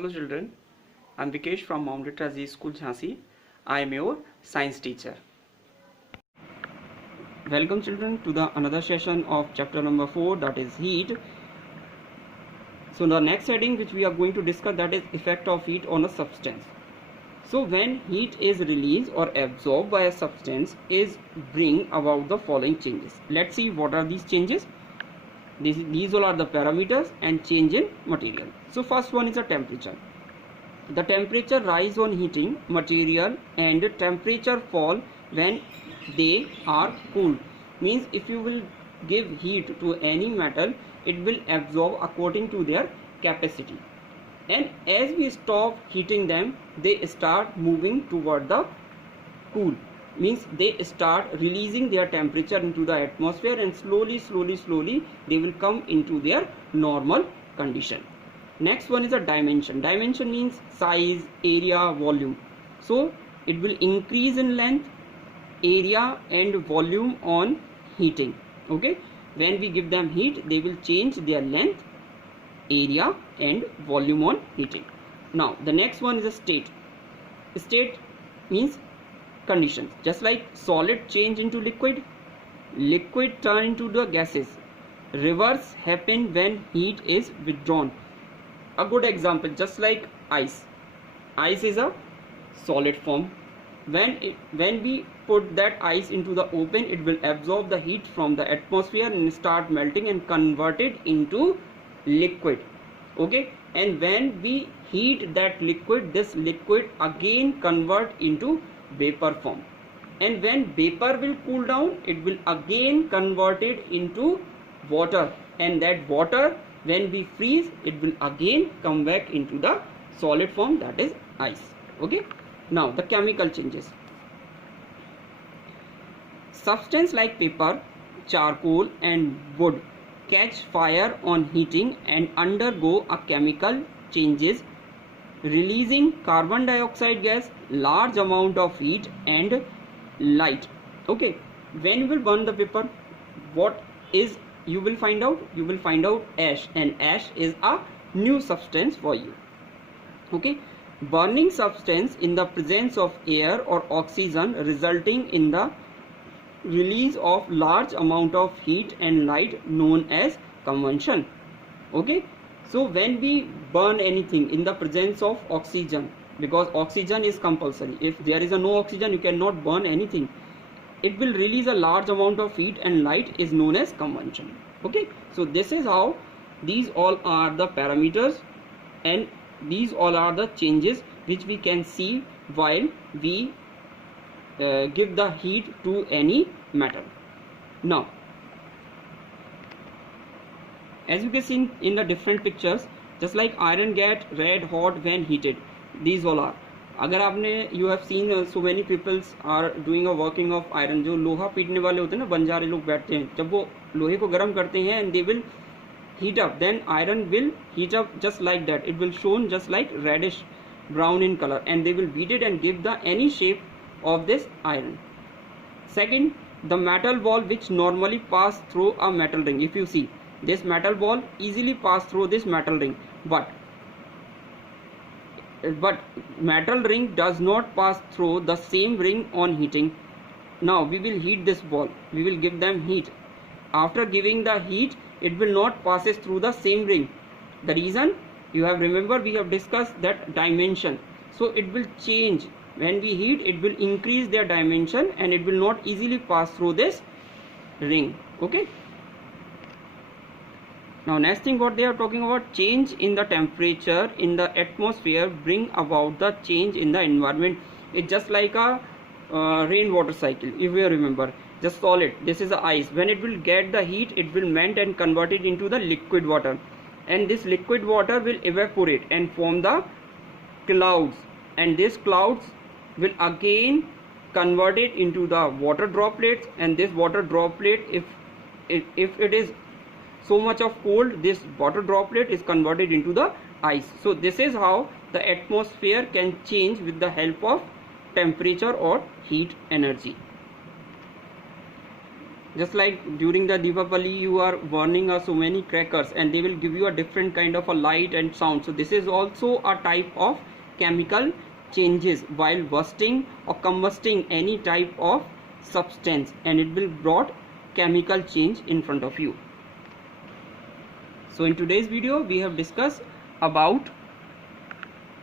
Hello children, I am Vikesh from Mount Literacy School Jhansi. I am your science teacher. Welcome children to the another session of chapter number 4, that is heat. So the next heading which we are going to discuss, that is effect of heat on a substance. So when heat is released or absorbed by a substance is bring about the following changes. Let's see what are these changes. These all are the parameters and change in material. So first one is a temperature. The temperature rise on heating material and temperature fall when they are cooled. Means if you will give heat to any metal, it will absorb according to their capacity. And as we stop heating them, they start moving toward the cool. Means they start releasing their temperature into the atmosphere, and slowly they will come into their normal condition. Next one is a dimension. Dimension means size, area, volume. So it will increase in length, area and volume on heating. Okay, when we give them heat, they will change their length, area and volume on heating. Now the next one is a state. State means conditions. Just like solid change into liquid, liquid turn into the gases. Reverse happen when heat is withdrawn. A good example, just like ice. Ice is a solid form. When we put that ice into the open, it will absorb the heat from the atmosphere and start melting and convert it into liquid. Okay, and when we heat that liquid, this liquid again convert into vapor form, and when vapor will cool down, it will again convert it into water, and that water, when we freeze, it will again come back into the solid form, that is ice. Okay, now the chemical changes. Substance like paper, charcoal and wood catch fire on heating and undergo a chemical changes, releasing carbon dioxide gas, large amount of heat and light. Okay, when you will burn the paper, what is you will find out? You will find out ash, and ash is a new substance for you. Okay, burning substance in the presence of air or oxygen, resulting in the release of large amount of heat and light, known as combustion. Okay, so when we burn anything in the presence of oxygen, because oxygen is compulsory, if there is no oxygen you cannot burn anything, it will release a large amount of heat and light, is known as combustion. Okay, so this is how these all are the parameters and these all are the changes which we can see while we give the heat to any metal. Now as you can see in the different pictures, just like iron get red hot when heated, these all are. अगर आपने you have seen so many people are doing a working of iron. जो लोहा पीटने वाले होते हैं ना, बंजारे लोग बैठते हैं, जब वो लोहे को गर्म करते हैं and they will heat up, then iron will heat up just like that. It will shown just like reddish brown in color, and they will beat it and give the any shape of this iron. Second, the metal ball which normally pass through a metal ring. If you see, this metal ball easily pass through this metal ring, but metal ring does not pass through the same ring on heating. Now we will heat this ball, we will give them heat. After giving the heat, it will not passes through the same ring. The reason, you have remembered, we have discussed that dimension. So it will change. When we heat, it will increase their dimension and it will not easily pass through this ring. Okay, now next thing what they are talking about, change in the temperature in the atmosphere bring about the change in the environment. It's just like a rainwater cycle. If you remember, just solid, this is the ice. When it will get the heat, it will melt and convert it into the liquid water, and this liquid water will evaporate and form the clouds, and these clouds will again convert it into the water droplets, and this water droplet, if it is so much of cold, this water droplet is converted into the ice. So this is how the atmosphere can change with the help of temperature or heat energy. Just like during the Diwali you are burning so many crackers and they will give you a different kind of a light and sound. So this is also a type of chemical changes while bursting or combusting any type of substance, and it will brought chemical change in front of you. So in today's video we have discussed about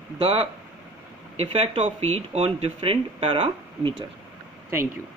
the effect of heat on different parameters. Thank you.